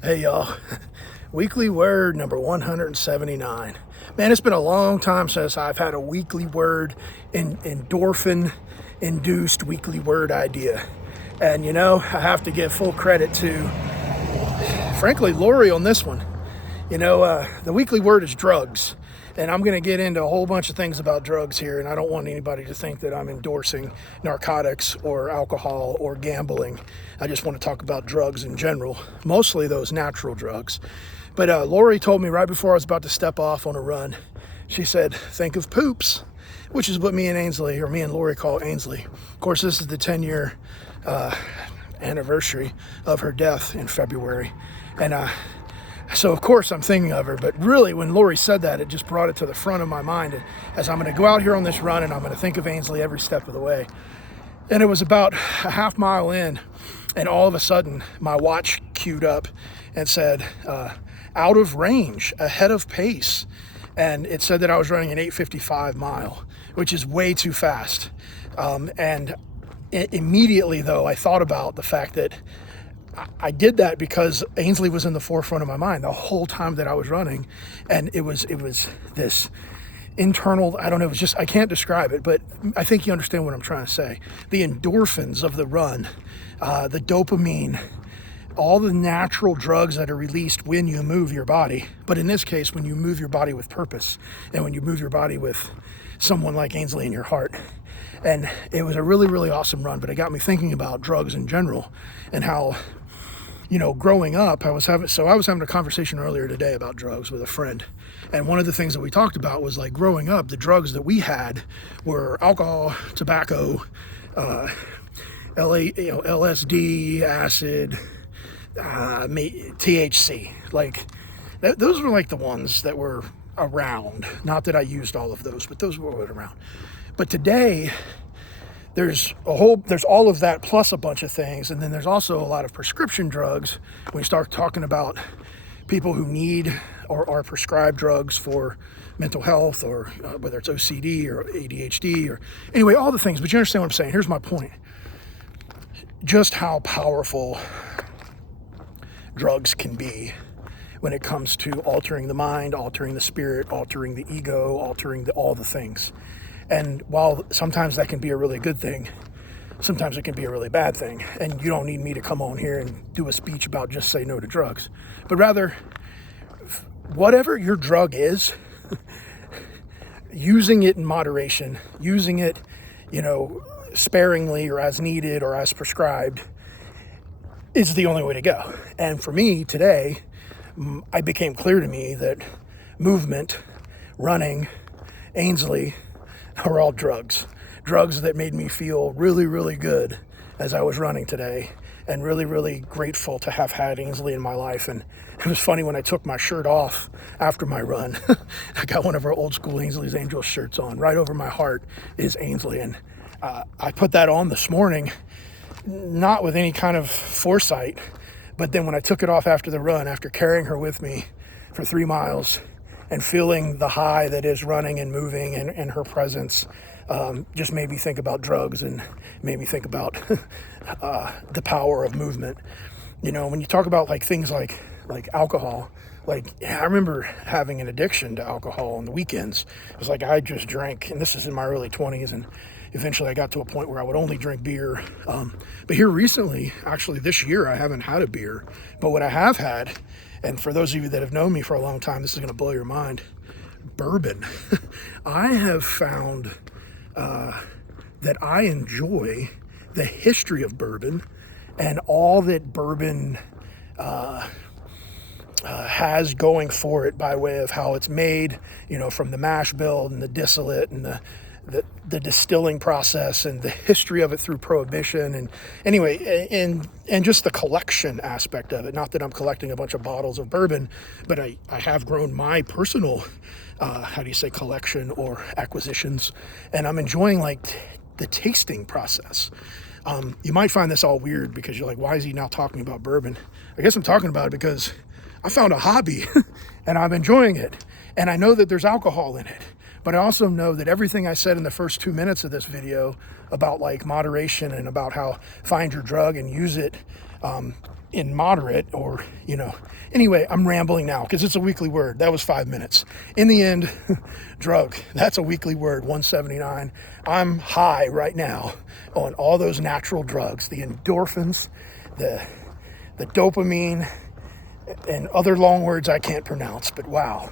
Hey y'all, weekly word number 179. Man, it's been a long time since I've had a weekly word, endorphin induced weekly word idea. And you know, I have to give full credit to, frankly, Lori on this one. The weekly word is drugs. And I'm going to get into a whole bunch of things about drugs here, and I don't want anybody to think that I'm endorsing narcotics or alcohol or gambling. I just want to talk about drugs in general, mostly those natural drugs. But Lori told me right before I was about to step off on a run, she said, think of poops, which is what me and Ainsley, or me and Lori call Ainsley. Of course, this is the 10-year anniversary of her death in February. And so, of course, I'm thinking of her, but really, when Lori said that, it just brought it to the front of my mind as I'm going to go out here on this run, and I'm going to think of Ainsley every step of the way. And it was about a half mile in, and all of a sudden, my watch queued up and said, out of range, ahead of pace. And it said that I was running an 8:55 mile, which is way too fast. And immediately, though, I thought about the fact that I did that because Ainsley was in the forefront of my mind the whole time that I was running. And it was this internal, I don't know, it was just, I can't describe it, but I think you understand what I'm trying to say. The endorphins of the run, the dopamine, all the natural drugs that are released when you move your body. But in this case, when you move your body with purpose and when you move your body with someone like Ainsley in your heart. And it was a really, really awesome run, but it got me thinking about drugs in general and how, growing up, I was having a conversation earlier today about drugs with a friend. And one of the things that we talked about was like growing up, the drugs that we had were alcohol, tobacco, LSD, acid, THC. Like those were like the ones that were around. Not that I used all of those, but those were around. But today, there's all of that plus a bunch of things, and then there's also a lot of prescription drugs. When you start talking about people who need or are prescribed drugs for mental health, or whether it's OCD or ADHD, or anyway, all the things. But you understand what I'm saying? Here's my point: just how powerful drugs can be when it comes to altering the mind, altering the spirit, altering the ego, altering all the things. And while sometimes that can be a really good thing, sometimes it can be a really bad thing. And you don't need me to come on here and do a speech about just say no to drugs. But rather, whatever your drug is, using it in moderation, using it, sparingly or as needed or as prescribed is the only way to go. And for me today, it became clear to me that movement, running, Ainsley, are all drugs that made me feel really, really good as I was running today, and really, really grateful to have had Ainsley in my life. And it was funny when I took my shirt off after my run. I got one of our old school Ainsley's Angels shirts on. Right over my heart is Ainsley, and I put that on this morning, not with any kind of foresight, but then when I took it off after the run, after carrying her with me for 3 miles, and feeling the high that is running and moving and her presence, just made me think about drugs and made me think about the power of movement. When you talk about like things like alcohol, I remember having an addiction to alcohol on the weekends. It was like I just drank, and this is in my early 20s, and eventually I got to a point where I would only drink beer. But here recently, actually this year, I haven't had a beer. But what I have had, and for those of you that have known me for a long time, this is going to blow your mind, bourbon. I have found that I enjoy the history of bourbon and all that bourbon has going for it by way of how it's made, from the mash bill and the distillate and the distilling process and the history of it through Prohibition, and anyway, and just the collection aspect of it. Not that I'm collecting a bunch of bottles of bourbon, but I have grown my personal, collection or acquisitions, and I'm enjoying the tasting process. You might find this all weird because you're like, why is he now talking about bourbon? I guess I'm talking about it because I found a hobby and I'm enjoying it, and I know that there's alcohol in it. But I also know that everything I said in the first 2 minutes of this video about moderation and about how find your drug and use it in moderate or, anyway, I'm rambling now because it's a weekly word. That was 5 minutes. In the end, drug, that's a weekly word, 179. I'm high right now on all those natural drugs, the endorphins, the dopamine, and other long words I can't pronounce, but wow.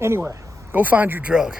Anyway, go find your drug.